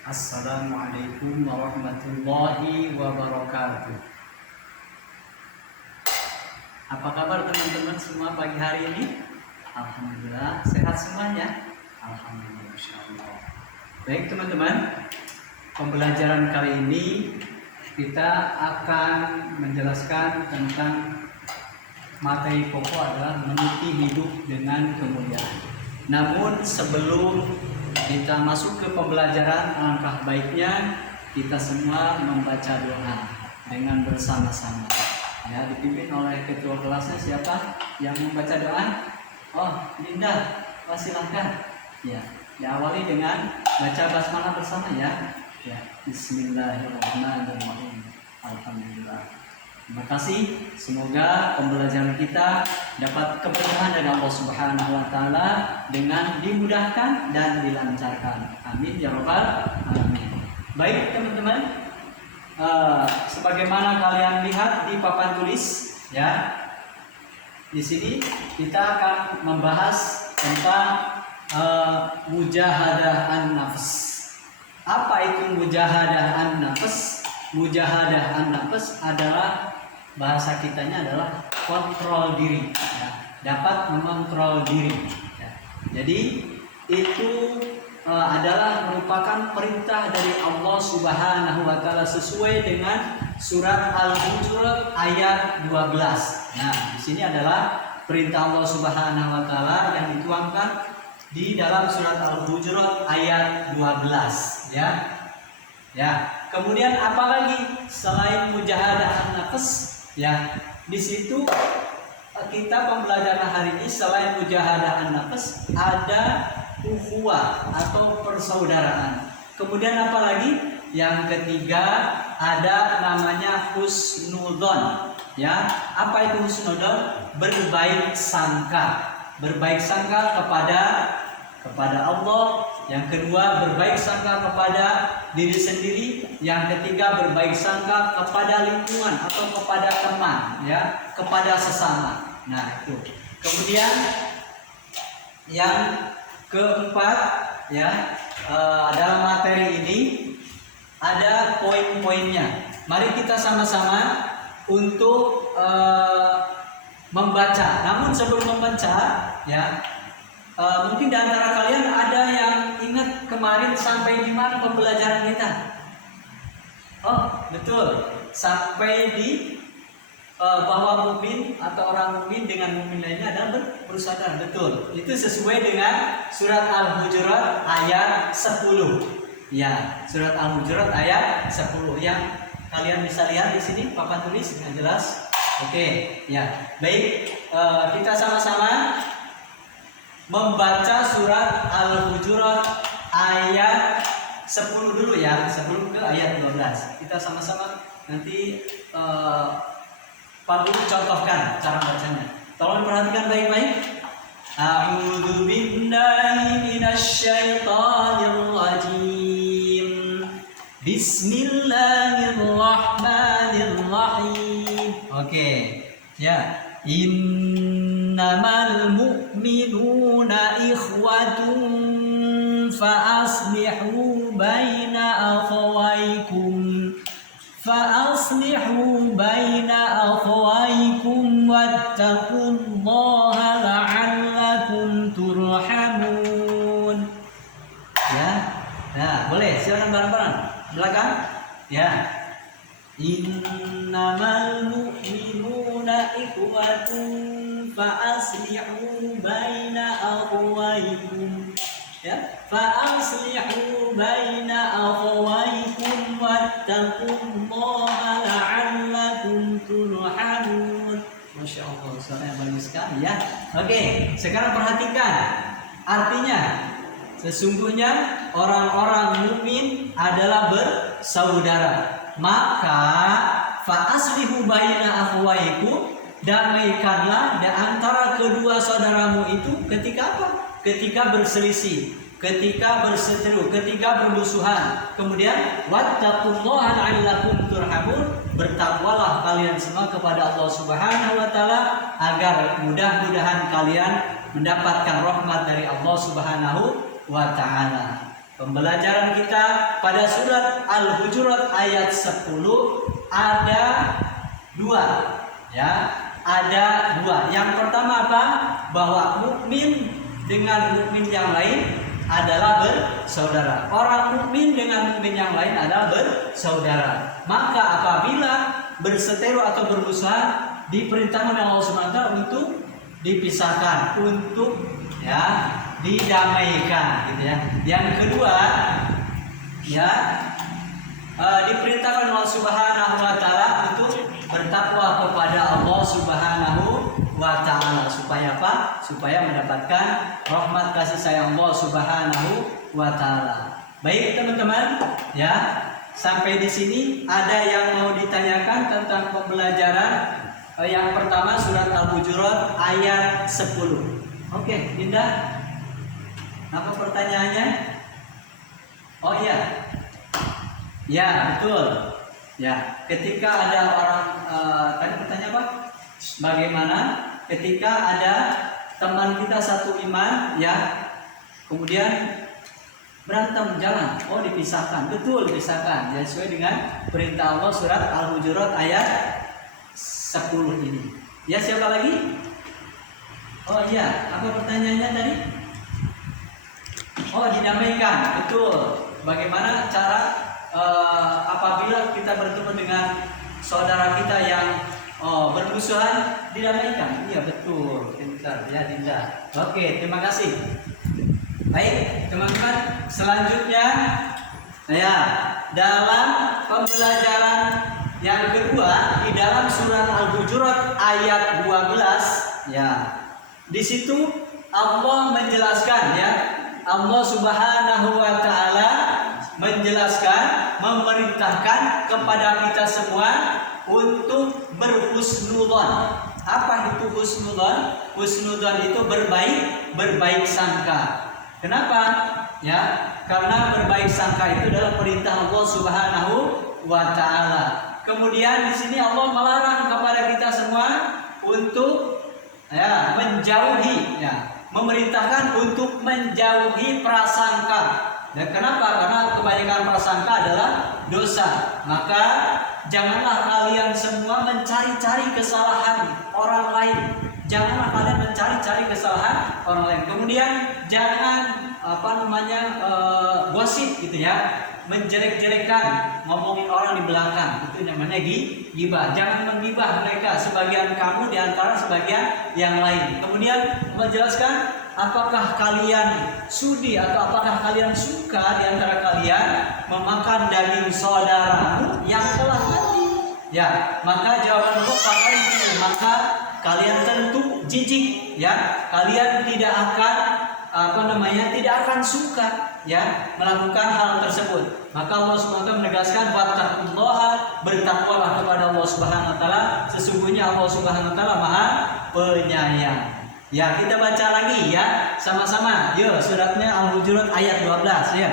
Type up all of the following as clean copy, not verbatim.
Assalamualaikum warahmatullahi wabarakatuh. Apa kabar teman-teman semua pagi hari ini? Alhamdulillah sehat semuanya. Alhamdulillah, insyaallah. Baik teman-teman, pembelajaran kali ini kita akan menjelaskan tentang materi pokok adalah meniti hidup dengan kemuliaan. Namun sebelum kita masuk ke pembelajaran, alangkah baiknya kita semua membaca doa dengan bersama-sama. Ya, dipimpin oleh ketua kelasnya. Siapa yang membaca doa? Oh, Linda, silahkan. Ya, diawali dengan baca basmalah bersama ya. Ya, Bismillahirrahmanirrahim. Alhamdulillah. Terima kasih. Semoga pembelajaran kita dapat keberkahan dari Allah Subhanahu wa taala dengan dimudahkan dan dilancarkan. Amin ya rabbal alamin. Baik teman-teman, sebagaimana kalian lihat di papan tulis ya. Di sini kita akan membahas tentang mujahadah an-nafs. Apa itu mujahadah an-nafs? Mujahadah an-nafs adalah bahasa kitanya adalah kontrol diri, ya. Dapat mengontrol diri. Ya. Jadi itu adalah merupakan perintah dari Allah Subhanahu wa taala sesuai dengan surat Al-Hujurat ayat 12. Nah, di sini adalah perintah Allah Subhanahu wa taala yang dituangkan di dalam surat Al-Hujurat ayat 12, ya. Ya. Kemudian apalagi selain mujahadah an-nafs? Ya, di situ kita pembelajaran hari ini selain mujahadah an-nafs ada ukhuwah atau persaudaraan. Kemudian apa lagi? Yang ketiga ada namanya husnudzon. Ya, apa itu husnudzon? Berbaik sangka. Berbaik sangka kepada Allah. Yang kedua berbaik sangka kepada diri sendiri. Yang ketiga berbaik sangka kepada lingkungan atau kepada teman, ya, kepada sesama. Nah itu. Kemudian yang keempat, ya, dalam materi ini ada poin-poinnya. Mari kita sama-sama untuk membaca. Namun sebelum membaca, ya. Mungkin di antara kalian ada yang ingat kemarin sampai di mana pembelajaran kita? Oh, betul. Sampai di bahwa mukmin atau orang mukmin dengan mukmin lainnya adalah bersaudara. Betul. Itu sesuai dengan surat Al-Hujurat ayat 10. Ya, surat Al-Hujurat ayat 10 yang kalian bisa lihat di sini papan tulis dengan jelas. Oke, ya. Baik, kita sama-sama membaca surat Al-Hujurat ayat 10 dulu ya, sebelum ke ayat 12. Kita sama-sama nanti Pak Guru contohkan cara bacanya. Tolong perhatikan baik-baik. A'udzu billahi minasyaitonir rajim. Bismillahirrahmanirrahim. Oke, ya. Innamal mu'minuna ikhwatun fa aslihu baina akhawaykum wattaqullaha la'allakum turhamun. Ya. Nah, boleh silakan bareng-bareng. Silakan. Ya. Innamal mu'minuna ikhwatun fa aslihu baina akhawaykum. Ya, fa aslihu baina akhawaykum wattaqullaha la'allakum turhamun. Masya Allah, suaranya bagus sekali ya. Oke, sekarang perhatikan artinya. Sesungguhnya orang-orang mukmin adalah bersaudara. Maka fa aslihu baina akhawaykum, damaikanlah di antara kedua saudaramu itu ketika apa? Ketika berselisih, ketika berseteru, ketika bermusuhan. Kemudian wattaqullaha la'allakum turhamun, bertakwalah kalian semua kepada Allah Subhanahu wa taala agar mudah-mudahan kalian mendapatkan rahmat dari Allah Subhanahu wa taala. Pembelajaran kita pada surat Al-Hujurat ayat 10 ada dua, ya. Ada dua. Yang pertama apa? Bahwa mukmin dengan mukmin yang lain adalah bersaudara. Orang mukmin dengan mukmin yang lain adalah bersaudara. Maka apabila berseteru atau bermusuhan, diperintahkan oleh Allah Subhanahu wa taala untuk dipisahkan, untuk ya didamaikan, gitu ya. Yang kedua, ya diperintahkan Allah Subhanahu wa taala untuk bertakwa kepada Allah Subhanahu wa taala. Supaya apa? Supaya mendapatkan rahmat kasih sayang Allah Subhanahu wa taala. Baik teman-teman, ya. Sampai di sini ada yang mau ditanyakan tentang pembelajaran yang pertama surat Al-Hujurat ayat 10. Oke, Dinda. Apa pertanyaannya? Oh iya. Ya, betul. Ya, ketika ada orang tadi pertanyaan apa? Bagaimana ketika ada teman kita satu iman, ya, kemudian berantem jalan, oh dipisahkan, betul dipisahkan, ya, sesuai dengan perintah Allah surat Al-Hujurat ayat 10 ini. Ya, siapa lagi? Oh iya, apa pertanyaannya tadi? Oh, didamaikan, betul. Bagaimana cara apabila kita bertemu dengan saudara kita yang bermusuhan, didamaikan? Iya betul, pintar ya Dinda. Oke, terima kasih. Baik teman-teman, selanjutnya ya dalam pembelajaran yang kedua di dalam surat Al-Hujurat ayat 12, ya di situ Allah menjelaskan, ya, Allah Subhanahu wa taala menjelaskan, memerintahkan kepada kita semua untuk berhusnudzon. Apa itu husnudzon? Husnudzon itu berbaik sangka. Kenapa? Ya, karena berbaik sangka itu adalah perintah Allah Subhanahu wa taala. Kemudian di sini Allah melarang kepada kita semua untuk ya menjauhi, ya, memerintahkan untuk menjauhi prasangka. Dan kenapa? Karena kebanyakan prasangka adalah dosa. Maka janganlah kalian semua mencari-cari kesalahan orang lain. Janganlah kalian mencari-cari kesalahan orang lain. Kemudian jangan gosip, gitu ya, menjelek-jelekan, ngomongin orang di belakang. Itu namanya ghibah. Jangan menggibah mereka, sebagian kamu di antara sebagian yang lain. Kemudian menjelaskan, apakah kalian sudi atau apakah kalian suka di antara kalian memakan daging saudaramu yang telah mati? Ya, maka jawaban Allah itu, maka kalian tentu jijik, ya. Kalian tidak akan tidak akan suka, ya, melakukan hal tersebut. Maka Allah Subhanahu wa taala menegaskan, wattaqullaha, bertakwalah kepada Allah Subhanahu wa taala, sesungguhnya Allah Subhanahu wa taala Maha Penyayang. Ya, kita baca lagi ya, sama-sama. Yuk, suratnya Al-Hujurat ayat 12 ya.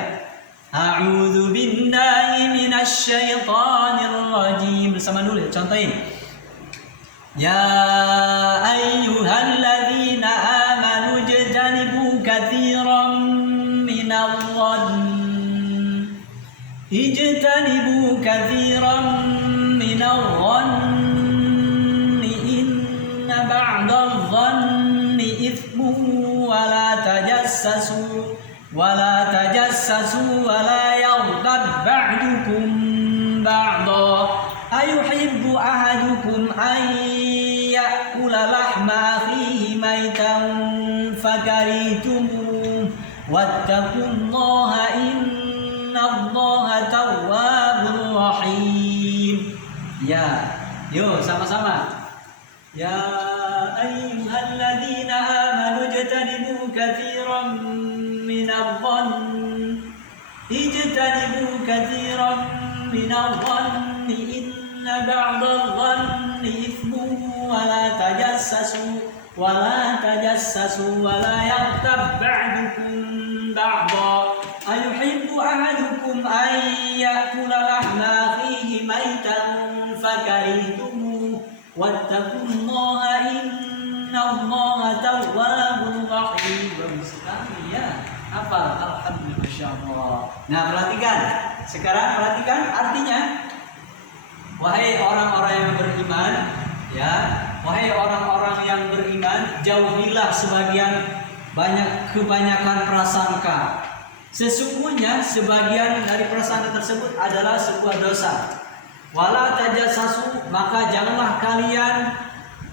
A'udzu billahi minasyaitonir rajim. Bersama dulu ya, contohin. Ya ayyuhalladzina amanu ijtanibu katsiran minadh-dhann. Ijtanibu katsiran minadh-dhanni inna ba'dadh-dhanni ithmun wa la tajassasu wa la yaghtab ba'dukum ba'dha ayuhibbu ahadukum an ya'kula lahma akhihi maitan fakarihtumuh wattaqullaha innallaha tawwabur rahim. Ya, yuk sama-sama. Ya ayyuhalladzina amanu ijtanibu katsiran minadh-dhann. Ijtanibu katsiran minadh-dhanni inna ba'dadh-dhanni ithmun wa la tajassasu wa la yaghtab ba'dukum ba'dha ayuhibbu ahadukum an ya'kula lahma akhihi maitan fakarihtumuh wattaqullaha innallaha tawwabur rahim. Bagus sekali ya. Hafal, alhamdulillah. Masya Allah. Nah, perhatikan. Sekarang perhatikan artinya. Wahai orang-orang yang beriman, ya, wahai orang-orang yang beriman, jauhilah kebanyakan prasangka. Sesungguhnya sebagian dari prasangka tersebut adalah sebuah dosa. Wala tajassasu, maka janganlah kalian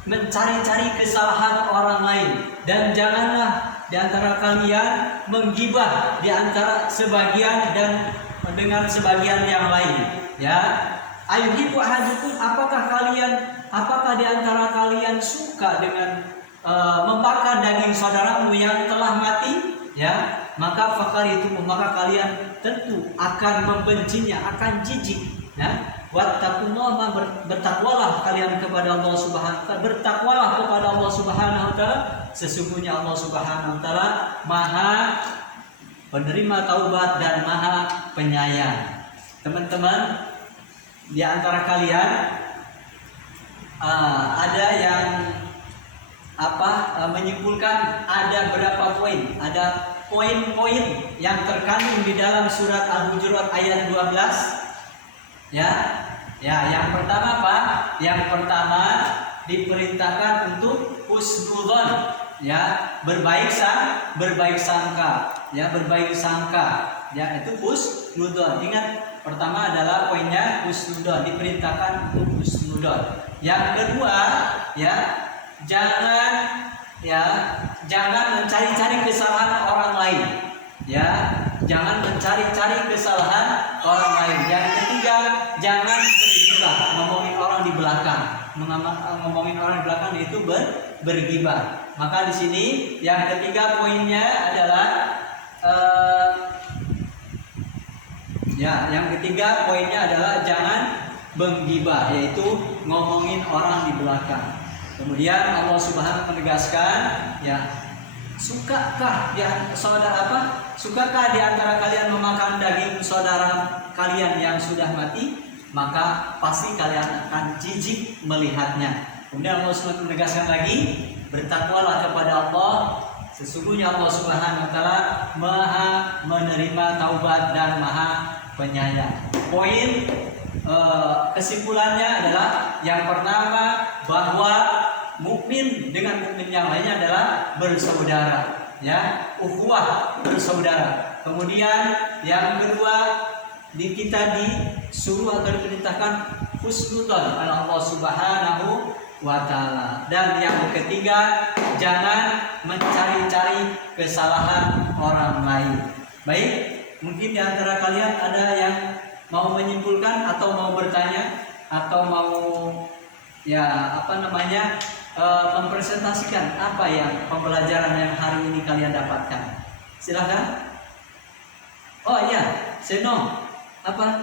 mencari-cari kesalahan orang lain, dan janganlah di antara kalian menggibah di antara sebagian dan dengan sebagian yang lain, ya. Ayuhibbu ahadukum, apakah di antara kalian suka dengan membakar daging saudaramu yang telah mati, ya? Maka maka kalian tentu akan membencinya, akan jijik, ya. Wattaqullaha, bertakwalah kalian kepada Allah Subhanahu wa taala, bertakwalah kepada Allah Subhanahu wa taala, sesungguhnya Allah Subhanahu wa taala Maha penerima taubat dan Maha penyayang. Teman-teman, di antara kalian ada yang menyimpulkan ada berapa poin, ada poin-poin yang terkandung di dalam surat Al-Hujurat ayat 12, ya. Ya, yang pertama apa? Yang pertama diperintahkan untuk husnudzon, ya, berbaik sangka, ya, berbaik sangka, ya, itu husnudzon. Ingat, pertama adalah poinnya husnudzon, diperintahkan untuk husnudzon. Yang kedua, ya, jangan mencari-cari kesalahan orang lain, ya, jangan mencari-cari kesalahan orang lain. Yang ketiga, jangan bergibah, ngomongin orang di belakang. Ngomongin orang di belakang itu bergibah. Maka di sini yang ketiga poinnya adalah yang ketiga poinnya adalah jangan menggibah, yaitu ngomongin orang di belakang. Kemudian Allah Subhanahu menegaskan, ya, sukakah di antara kalian memakan daging saudara kalian yang sudah mati? Maka pasti kalian akan jijik melihatnya. Kemudian Allah Subhanahu menegaskan lagi, bertakwalah kepada Allah, sesungguhnya Allah Subhanahu wa taala Maha menerima taubat dan Maha penyayang. Poin kesimpulannya adalah yang pertama, bahwa mukmin dengan mukmin yang lainnya adalah bersaudara, ya, ukhuwah, bersaudara. Kemudian yang kedua, kita disuruh atau diperintahkan husnudzon oleh Allah Subhanahu wa taala. Dan yang ketiga, jangan mencari-cari kesalahan orang lain. Baik, mungkin di antara kalian ada yang mau menyimpulkan atau mau bertanya atau mau mempresentasikan apa yang pembelajaran yang hari ini kalian dapatkan. Silakan. Oh iya, Seno. Apa?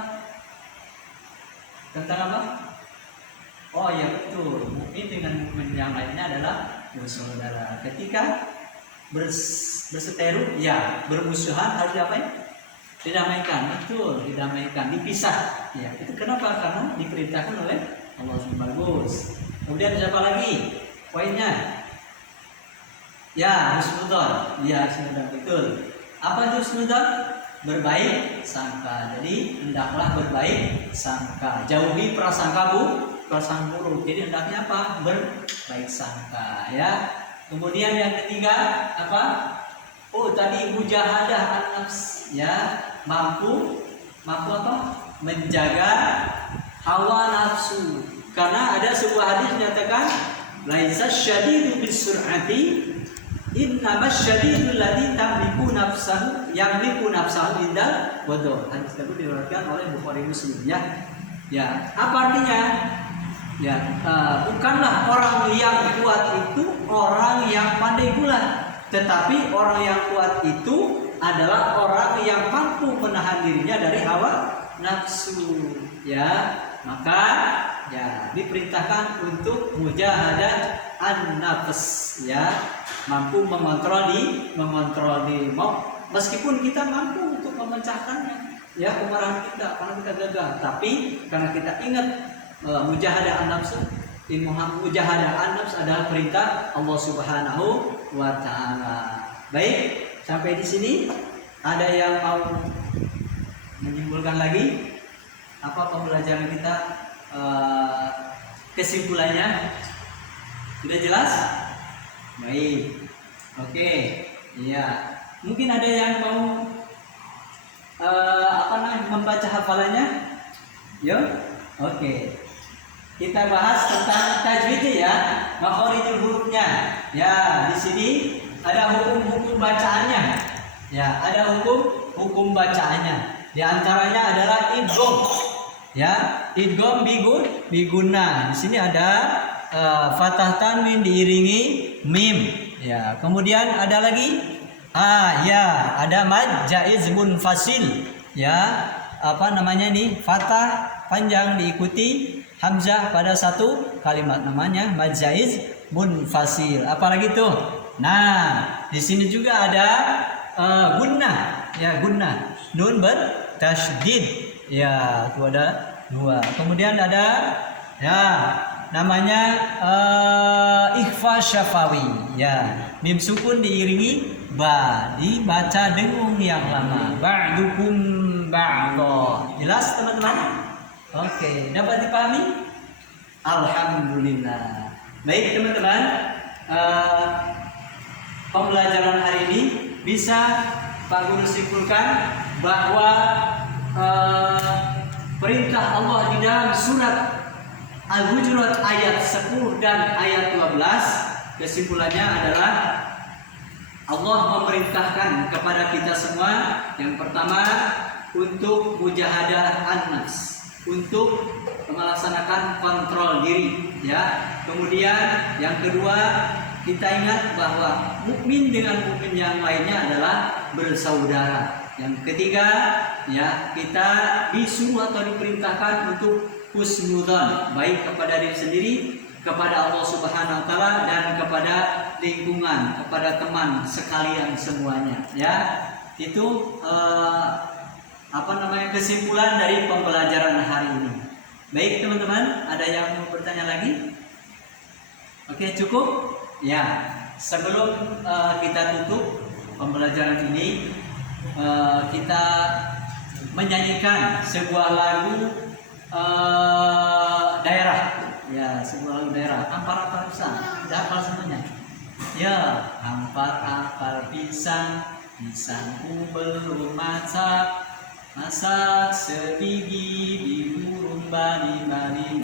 Tentang apa? Oh iya, betul. Mukmin dengan mukmin yang lainnya adalah bersaudara. Ketika berseteru, ya, bermusuhan harus diapain? Didamaikan, betul, didamaikan, dipisah. Ya, itu kenapa? Karena diperintahkan oleh Allah. Bagus. Kemudian siapa lagi? Poinnya? Ya, husnudzon. Ya, sudah betul. Apa itu husnudzon? Berbaik sangka. Jadi hendaklah berbaik sangka. Jauhi prasangka buruk. Jadi hendaknya apa? Berbaik sangka, ya. Kemudian yang ketiga apa? Oh, tadi mujahadah an-nafs, ya. Mampu apa? Menjaga hawa nafsu. Karena ada sebuah hadis menyatakan laisa syadidu bisur'ati innamas syadidul ladzi yamliku nafsahu indal wudu. Hadis tersebut diriwayatkan oleh Bukhari Muslim, ya. Ya, apa artinya? Ya, bukanlah orang yang kuat itu orang yang pandai gulat, tetapi orang yang kuat itu adalah orang yang mampu menahan dirinya dari hawa nafsu, ya. Maka ya diperintahkan untuk mujahadah an-nafs, ya, mampu mengontrol diri meskipun kita mampu untuk memecahkannya, ya, kemarahan kita karena kita gagal, tapi karena kita ingat mujahadah an-nafs, mujahadah an-nafs adalah perintah Allah Subhanahu wa taala. Baik, sampai di sini Ada yang mau menyimpulkan lagi apa pembelajaran kita, kesimpulannya sudah jelas? Baik, oke, iya. Mungkin ada yang mau membaca hafalannya? Yo, oke. Kita bahas tentang tajwid ya, makhorijul hurufnya. Ya, di sini ada hukum-hukum bacaannya. Ya, ada hukum bacaannya. Di antaranya adalah idgham. Ya, idgham biguna. Di sini ada fathah tanwin diiringi mim. Ya, kemudian ada lagi ya, ada mad jaiz munfasil. Ya, apa namanya ini? Fathah panjang diikuti hamzah pada satu kalimat, namanya mad jaiz munfasil. Apalagi tuh? Nah, di sini juga ada gunnah. Ya, gunnah. Nun bertasydid. Ya, itu ada dua. Kemudian ada ya namanya ikhfa syafawi. Ya, mim sukun diiringi ba, dibaca dengung yang lama. Ba'dukum ba'dha. Jelas teman-teman? Oke, dapat dipahami? Alhamdulillah. Baik teman-teman, pembelajaran hari ini bisa Pak Guru simpulkan bahwa perintah Allah di dalam surat Al-Hujurat ayat 10 dan ayat 12, kesimpulannya adalah Allah memerintahkan kepada kita semua, yang pertama untuk mujahadah an-nafs, untuk melaksanakan kontrol diri, ya. Kemudian yang kedua, kita ingat bahwa mukmin dengan mukmin yang lainnya adalah bersaudara. Yang ketiga, ya, kita disuruh atau diperintahkan untuk husnudzon, baik kepada diri sendiri, kepada Allah Subhanahu wa taala, dan kepada lingkungan, kepada teman sekalian semuanya, ya. Itu kesimpulan dari pembelajaran hari ini. Baik teman-teman, ada yang mau bertanya lagi? Oke, cukup? Ya, sebelum kita tutup pembelajaran ini, kita menyanyikan sebuah lagu daerah. Ya, sebuah lagu daerah. Ampar-ampar pisang, udah hafal semuanya? Ya, ampar-ampar pisang, pisangku belum masak. Masak sebiji diburung bani-bani,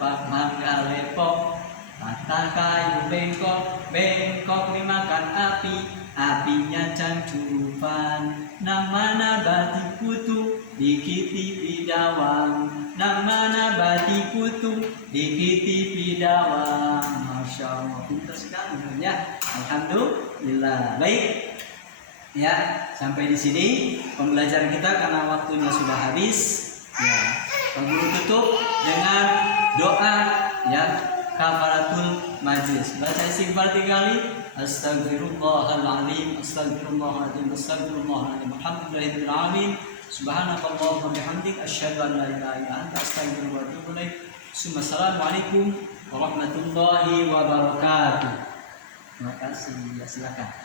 mangga lepok, patah kayu bengkok, bengkok dimakan api, apinya cangcurupan. Nang nabati kutu dikiti pidawang, nang nabati kutu dikiti pidawang. Masya Allah, pintar sekali ya. Alhamdulillah. Baik. Ya, sampai di sini pembelajaran kita karena waktunya sudah habis. Ya, Pak Guru tutup dengan doa, ya, kafaratul majlis. Baca istighfar 3 kali. Astagfirullahaladzim, astagfirullahaladzim, astagfirullahaladzim. Alhamdulillahirabbil alamin. Subhanakallahumma bihamdik, asyhadu an la ilaha illa anta, astaghfiruka wa atubu ilaik. Assalamualaikum warahmatullahi wabarakatuh. Terima kasih. Ya, silakan.